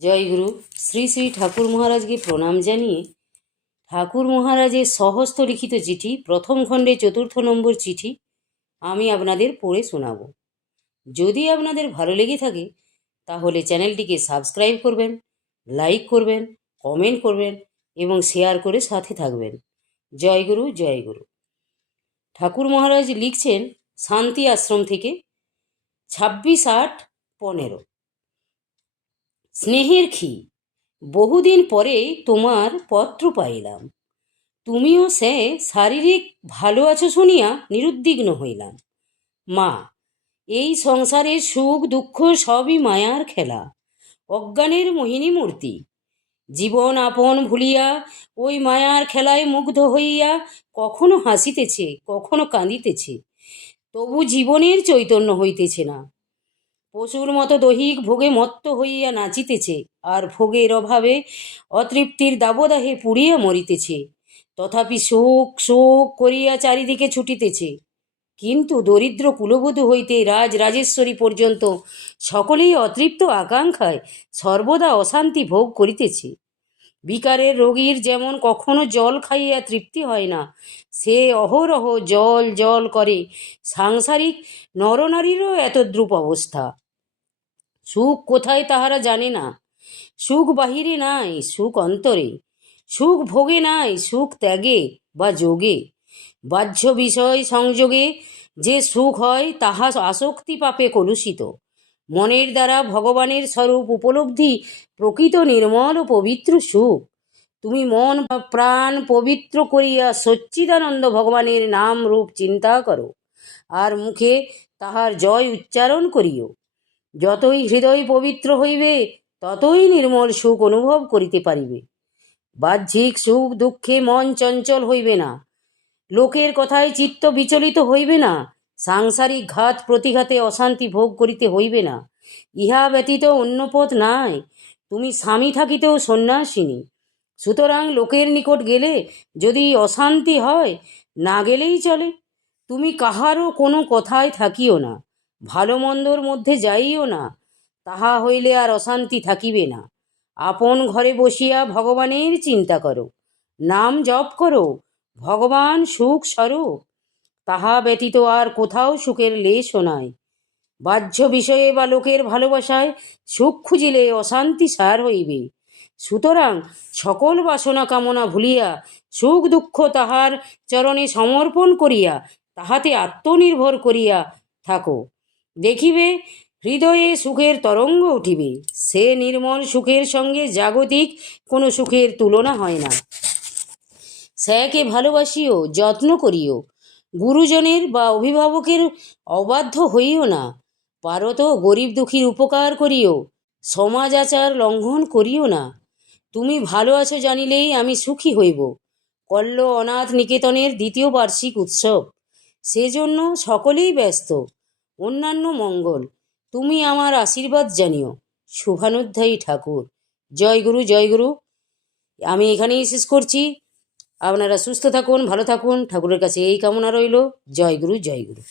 জয়গুরু শ্রী শ্রী ঠাকুর মহারাজকে প্রণাম জানিয়ে ঠাকুর মহারাজের সহস্ত লিখিত চিঠি, প্রথম খণ্ডে চতুর্থ নম্বর চিঠি, আমি আপনাদের পড়ে শোনাব। যদি আপনাদের ভালো লেগে থাকে, তাহলে চ্যানেলটিকে সাবস্ক্রাইব করবেন, লাইক করবেন, কমেন্ট করবেন এবং শেয়ার করে সাথে থাকবেন। জয়গুরু জয়গুরু ঠাকুর মহারাজ লিখছেন শান্তি আশ্রম থেকে ছাব্বিশ আট পনেরো। স্নেহের খি বহুদিন পরে তোমার পত্র পাইলাম। তুমিও সে শারীরিক ভালো আছো শুনিয়া নিরুদ্বিগ্ন হইলাম। মা, এই সংসারের সুখ দুঃখ সবই মায়ার খেলা। অজ্ঞানের মোহিনী মূর্তি। জীবন আপন ভুলিয়া, ওই মায়ার খেলায় মুগ্ধ হইয়া কখনো হাসিতেছে, কখনো কাঁদিতেছে। তবু জীবনের চৈতন্য হইতেছে না। পশুর মতো দৈহিক ভোগে মত্ত হইয়া নাচিতেছে, আর ভোগের অভাবে অতৃপ্তির দাবদাহে পুড়িয়া মরিতেছে। তথাপি শোক শোক করিয়া চারিদিকে ছুটিতেছে। কিন্তু দরিদ্র কুলবধূ হইতে রাজ রাজেশ্বরী পর্যন্ত সকলেই অতৃপ্ত আকাঙ্ক্ষায় সর্বদা অশান্তি ভোগ করিতেছে। বিকারের রোগীর যেমন কখনো জল খাইয়া তৃপ্তি হয় না, সে অহরহ জল জল করে সাংসারিক নরনারীরও এত দ্রুপ অবস্থা। সুখ কোথায় তাহারা জানে না। সুখ বাহিরে নাই, সুখ অন্তরে। সুখ ভোগে নাই, সুখ ত্যাগে বা যোগে। বাহ্য বিষয় সংযোগে যে সুখ হয়, তাহা আসক্তি পাপে কলুষিত। মনের দ্বারা ভগবানের স্বরূপ উপলব্ধি, প্রকৃত নির্মল ও পবিত্র সুখ। তুমি মন প্রাণ পবিত্র করিয়া সচ্চিদানন্দ ভগবানের নাম রূপ চিন্তা করো। আর মুখে তাহার জয় উচ্চারণ করিও। যতই হৃদয় পবিত্র হইবে, ততই নির্মল সুখ অনুভব করিতে পারিবে। বাহ্যিক সুখ, দুঃখে মন চঞ্চল হইবে না। লোকের কথায় চিত্ত বিচলিত হইবে না। সাংসারিক ঘাত প্রতিঘাতে অশান্তি ভোগ করিতে হইবে না। ইহা ব্যতীত অন্য পথ নাই। তুমি স্বামী থাকিতেও সন্ন্যাসিনী। সুতরাং লোকের নিকট গেলে যদি অশান্তি হয়, না গেলেই চলে। তুমি কাহারও কোনো কথায় থাকিও না। ভালো মন্দর মধ্যে যাইও না, তাহা হইলে আর অশান্তি থাকিবে না। আপন ঘরে বসিয়া ভগবানের চিন্তা করো, নাম জপ করো, ভগবান সুখ স্বরূপ তাহা ব্যতীত আর কোথাও সুখের লেশও নাই। বাহ্য বিষয়ে বা লোকের ভালোবাসায় সুখ খুঁজিলে অশান্তি সার হইবে। সুতরাং সকল বাসনা কামনা ভুলিয়া, সুখ দুঃখ তাহার চরণে সমর্পণ করিয়া, তাহাতে আত্মনির্ভর করিয়া থাকো। দেখিবে, হৃদয়ে সুখের তরঙ্গ উঠিবে। সে নির্মল সুখের সঙ্গে জাগতিক, কোনো সুখের তুলনা হয় না। স্যাকে ভালোবাসিও, যত্ন করিও। গুরুজনের বা অভিভাবকের অবাধ্য হইও না। পারত গরিব দুঃখীর উপকার করিও, সমাজ আচার লঙ্ঘন করিও না। তুমি ভালো আছো জানিলেই আমি সুখী হইব। কল্ল অনাথ নিকেতনের দ্বিতীয় বার্ষিক উৎসব। সেজন্য সকলেই ব্যস্ত। অন্যান্য মঙ্গল। তুমি আমার আশীর্বাদ জানিও। শুভানুধ্যায়ী ঠাকুর। জয় গুরু জয় গুরু। আমি এখানেই শেষ করছি। আপনারা সুস্থ থাকুন, ভালো থাকুন। ঠাকুরের কাছে এই কামনা রইল। জয় গুরু জয় গুরু।